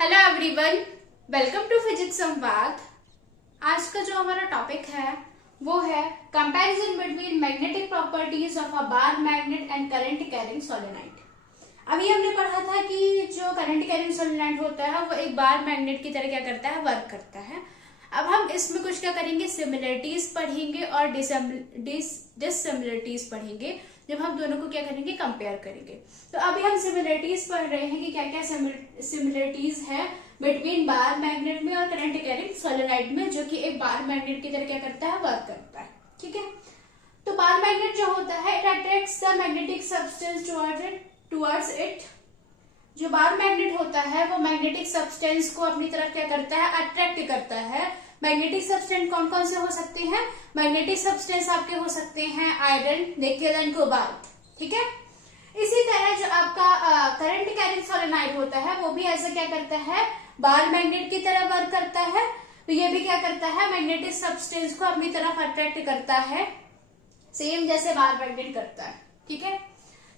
Hello everyone, welcome to physics Samvad. आज का जो हमारा टॉपिक है वो है comparison between magnetic properties of a bar magnet and current carrying solenoid. अभी हमने पढ़ा था कि जो करंट कैरिंग सोलेनोइड होता है वो एक बार मैग्नेट की तरह क्या करता है, वर्क करता है। अब हम इसमें कुछ क्या करेंगे, सिमिलरिटीज पढ़ेंगे और डिससिमिलरिटीज पढ़ेंगे, जब हम दोनों को क्या करेंगे, कंपेयर करेंगे। तो अभी हम सिमिलरिटीज पढ़ रहे हैं कि क्या क्या सिमिलरिटीज है बिटवीन बार मैग्नेट में और करंट कैरिंग सोलेनोइड में, जो कि एक बार मैग्नेट की तरह क्या करता है, वर्क करता है। ठीक है, तो बार मैग्नेट जो होता है, it attracts the magnetic substance towards it. जो बार मैग्नेट होता है वो मैग्नेटिक सब्सटेंस को अपनी तरफ क्या करता है, अट्रैक्ट करता है। मैग्नेटिक सब्सटेंस कौन कौन से हो सकते हैं? मैग्नेटिक सब्सटेंस आपके हो सकते हैं आयरन, निकेल एंड कोबाल्ट। ठीक है, इसी तरह जो आपका करंट कैरिंग सोलेनोइड होता है वो भी ऐसा क्या करता है, बार मैग्नेट की तरह वर्क करता है। तो ये भी क्या करता है, मैग्नेटिक सब्सटेंस को अपनी तरफ अट्रैक्ट करता है, सेम जैसे बार मैग्नेट करता है। ठीक है,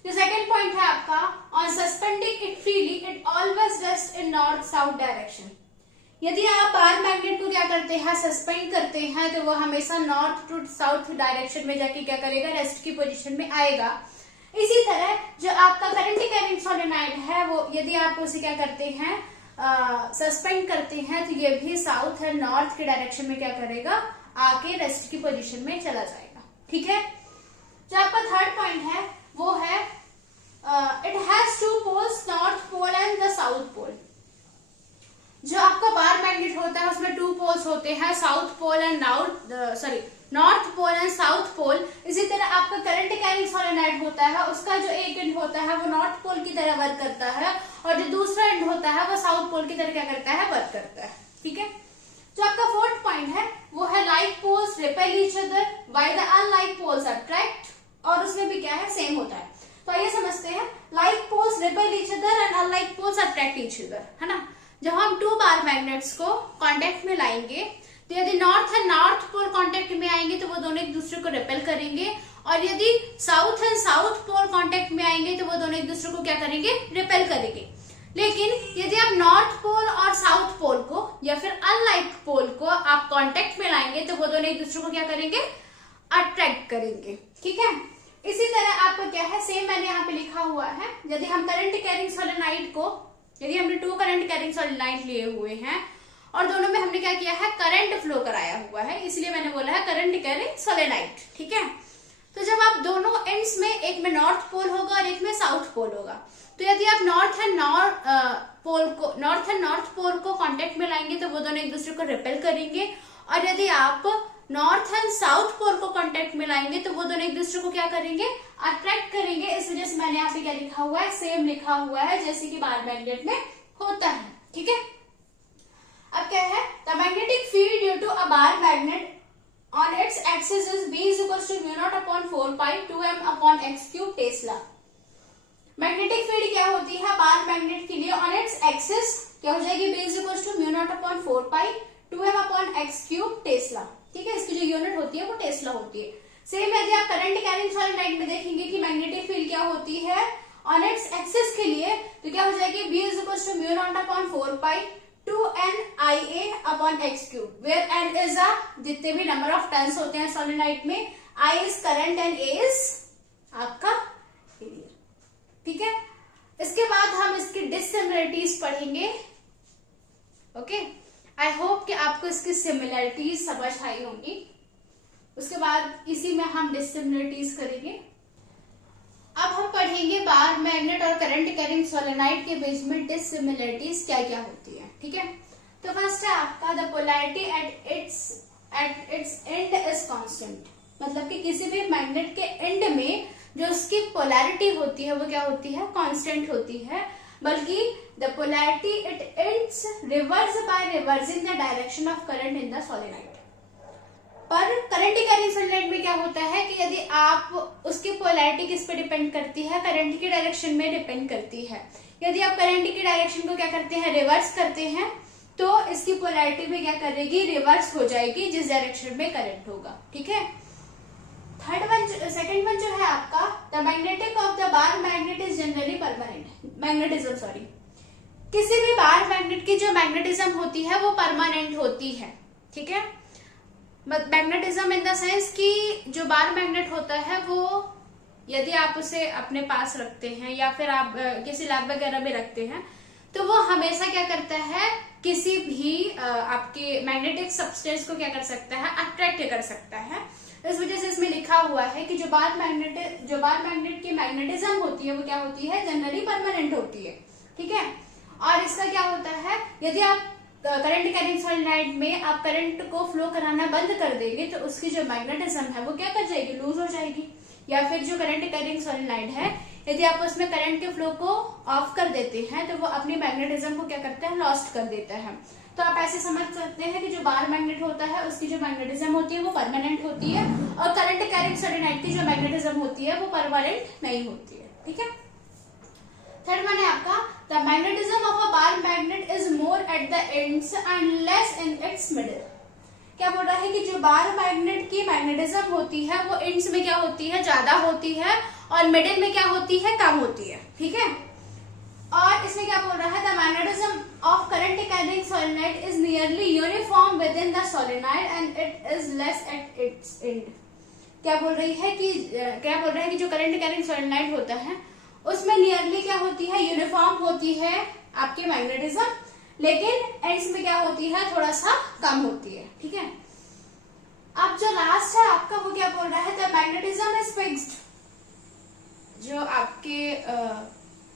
जो सेकंड पॉइंट है आपका, on suspending it freely it always rest in north south direction. यदि आप बार मैग्नेट को क्या करते हैं, सस्पेंड करते हैं, तो वो हमेशा नॉर्थ टू साउथ डायरेक्शन में जाके क्या करेगा, रेस्ट की पोजीशन में आएगा। इसी तरह जो आपका करंट कैरिंग सोलेनोइड है वो यदि आप उसे क्या करते हैं, सस्पेंड करते हैं, तो ये भी साउथ एंड नॉर्थ के डायरेक्शन में क्या करेगा, आके रेस्ट की पोजीशन में चला जाएगा। ठीक है, जो आपका थर्ड पॉइंट है वो है it has two poles, north pole and the south pole. जो आपका बार मैग्नेट होता है उसमें टू पोल्स होते हैं, south pole and north pole and south pole. इसी तरह आपका करंट कैरिंग सोलेनोइड होता है, उसका जो एक एंड होता है वो नॉर्थ पोल की तरह वर्क करता है, और जो दूसरा एंड होता है वो साउथ पोल की तरह क्या करता है, वर्क करता है। ठीक है, जो आपका फोर्थ पॉइंट है वो है like poles repel each other while the unlike poles attract, और उसमें भी क्या है, सेम होता है। तो आइए समझते हैं, like poles repel each other and unlike poles attract each other, है ना। जब हम टू बार मैग्नेट्स को कांटेक्ट में लाएंगे, तो यदि north and north pole contact में आएंगे तो वो दोनों एक दूसरे को रिपेल करेंगे, और यदि south and south pole contact में आएंगे तो वो दोनों एक दूसरे को क्या करेंगे, रिपेल करेंगे। लेकिन यदि आप नॉर्थ पोल और साउथ पोल को या फिर अनलाइक पोल को आप कांटेक्ट में लाएंगे तो वो दोनों एक दूसरे को क्या करेंगे, अट्रैक्ट करेंगे। ठीक है, इसी तरह आपका क्या है, सेम मैंने यहाँ पे लिखा हुआ है, यदि हम करंट कैरिंग सोलेनोइड को, यदि हमने टू करंट कैरिंग सोलेनोइड लिए हुए हैं और दोनों में हमने क्या किया है, करंट फ्लो कराया हुआ है, इसलिए मैंने बोला है करंट कैरिंग सोलेनोइड। ठीक है, तो जब आप दोनों एंड्स में, एक में नॉर्थ पोल होगा और एक में साउथ पोल होगा, तो यदि आप नॉर्थ एंड नॉर्थ पोल को कांटेक्ट में लाएंगे तो वो दोनों एक दूसरे को रिपेल करेंगे, और यदि आप नॉर्थ एंड साउथ पोल को कांटेक्ट में लाएंगे तो वो दोनों एक दूसरे को क्या करेंगे, अट्रैक्ट करेंगे। इस वजह से मैंने यहाँ पे क्या लिखा हुआ है, सेम लिखा हुआ है जैसे कि बार मैग्नेट में होता है। ठीक है, अब क्या है, the magnetic field due to a bar magnet on its axis is B = μ0/4π 2m/x³ tesla. Magnetic field क्या होती है बार मैग्नेट के लिए, ऑन इट्स एक्सिस क्या हो जाएगी, B = μ0/4π 2m/x³ टेस्ला। ठीक है, इसकी जो यूनिट होती है वो टेस्ला होती है। सेम यदि आप करंट कैरिंग सोलेनोइड में देखेंगे कि मैग्नेटिक फील्ड क्या होती है ऑन इट्स एक्सिस के लिए, तो क्या हो जाएगी, B = μ0/4π 2NIA/x³, where N is जितने भी नंबर ऑफ टर्न्स होते हैं सोलेनोइड में, I is current and A is आपका एरिया। ठीक है, इसके बाद हम इसकी डिससिमिलरिटीज पढ़ेंगे। ओके, आई होप कि आपको इसकी सिमिलरिटीज समझ आई होंगी। उसके बाद इसी में हम डिससिमिलरिटीज करेंगे। अब हम पढ़ेंगे बार मैग्नेट और करंट कैरिंग सोलेनोइड के बीच में डिससिमिलरिटीज क्या क्या होती है। ठीक है, तो फर्स्ट है आपका, the polarity at its and is constant. मतलब कि किसी भी मैग्नेट के एंड में जो उसकी पोलैरिटी होती है वो क्या होती है, कांस्टेंट होती है, बल्कि the polarity it ends reverse by reversing the direction of current in the solenoid. पर करंट कैरिंग सोलेनोइड में क्या होता है कि यदि आप, उसकी पोलैरिटी किस पे डिपेंड करती है, करंट की डायरेक्शन में डिपेंड करती है। यदि आप करंट की डायरेक्शन को क्या करते हैं, रिवर्स करते हैं, तो इसकी पोलैरिटी में क्या करेगी, रिवर्स हो जाएगी जिस डायरेक्शन में करंट होगा। ठीक है, सेकंड वन जो है आपका, the magnetic of the bar magnet is generally permanent. Magnetism किसी भी बार मैग्नेट की जो मैग्नेटिज्म होती है वो परमानेंट होती है, ठीक है। मैग्नेटिज्म इन द सेंस कि जो बार मैग्नेट होता है वो यदि आप उसे अपने पास रखते हैं या फिर आप किसी लैब वगैरह में रखते हैं तो वो हमेशा क्या करता है, किसी भी आपके मैग्नेटिक सब्सटेंस को क्या कर सकता है, अट्रैक्ट कर सकता है। इस वजह से इसमें लिखा हुआ है कि जो बार मैग्नेट की मैग्नेटिज्म होती है वो क्या होती है, जनरली परमानेंट होती है, ठीक है। और इसका क्या होता है, यदि आप करंट कैरिंग सोलेनॉइड में आप करंट को फ्लो कराना बंद कर देंगे तो उसकी जो मैग्नेटिज्म है वो क्या कर जाएगी, लूज हो जाएगी। या फिर जो करंट कैरिंग सोलेनॉइड है, यदि आप उसमें करंट के फ्लो को ऑफ कर देते हैं तो वो अपनी मैग्नेटिज्म को क्या करता है, लॉस्ट कर देता है। तो आप ऐसे समझ सकते हैं कि जो बार मैग्नेट होता है उसकी जो मैग्नेटिज्म होती है वो परमानेंट होती है, और करंट कैरिंग सोलेनॉइड की जो मैग्नेटिज्म होती है वो परमानेंट नहीं होती है, ठीक है। थर्ड वन है आपका, the magnetism of a bar magnet is more at the ends and less in its middle. क्या बोल रहा है कि जो बार मैग्नेट की मैग्नेटिज्म होती है वो एंड्स में क्या होती है, ज्यादा होती है, और मिडिल में क्या होती है, कम होती है, ठीक है। और इसमें क्या बोल रहा है, the magnetism of current carrying solenoid is nearly uniform with in the solenoid and it is less at its and. क्या बोल रहा है कि जो करंट कैरिंग सोलेनॉइड होता है उसमें नियरली क्या होती है, यूनिफॉर्म होती है आपकी मैग्नेटिज्म, लेकिन एंड्स में क्या होती है, थोड़ा सा कम होती है, ठीक है। अब जो लास्ट है आपका वो क्या बोल रहा है, द मैग्नेटिज्म इज फिक्स्ड। जो आपके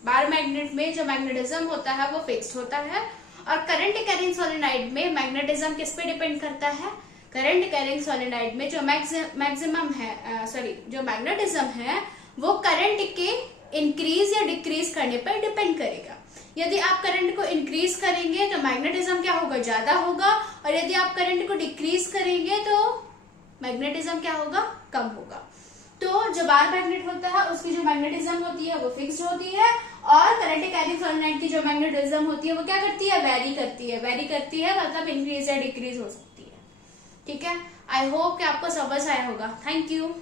बार मैग्नेट में जो मैग्नेटिज्म होता है वो फिक्स्ड होता है, और करंट कैरिंग सोलेनॉइड में मैग्नेटिज्म किस पे डिपेंड करता है, करंट कैरिंग सोलेनॉइड में जो मैक्सिमम है जो मैग्नेटिज्म है वो करंट के इंक्रीज या डिक्रीज करने पर डिपेंड करेगा। यदि आप करंट को इंक्रीज करेंगे तो मैग्नेटिज्म क्या होगा, ज्यादा होगा, और यदि आप करंट को डिक्रीज करेंगे तो मैग्नेटिज्म क्या होगा, कम होगा। तो जो बार मैग्नेट होता है उसकी जो मैग्नेटिज्म होती है वो फिक्स्ड होती है, और करंट कैरिंग सोलेनॉइड की जो मैग्नेटिज्म होती है वो क्या करती है, वेरी करती है, मतलब इंक्रीज या डिक्रीज हो सकती है, ठीक है। आई होप कि आपको समझ आया होगा। Thank you.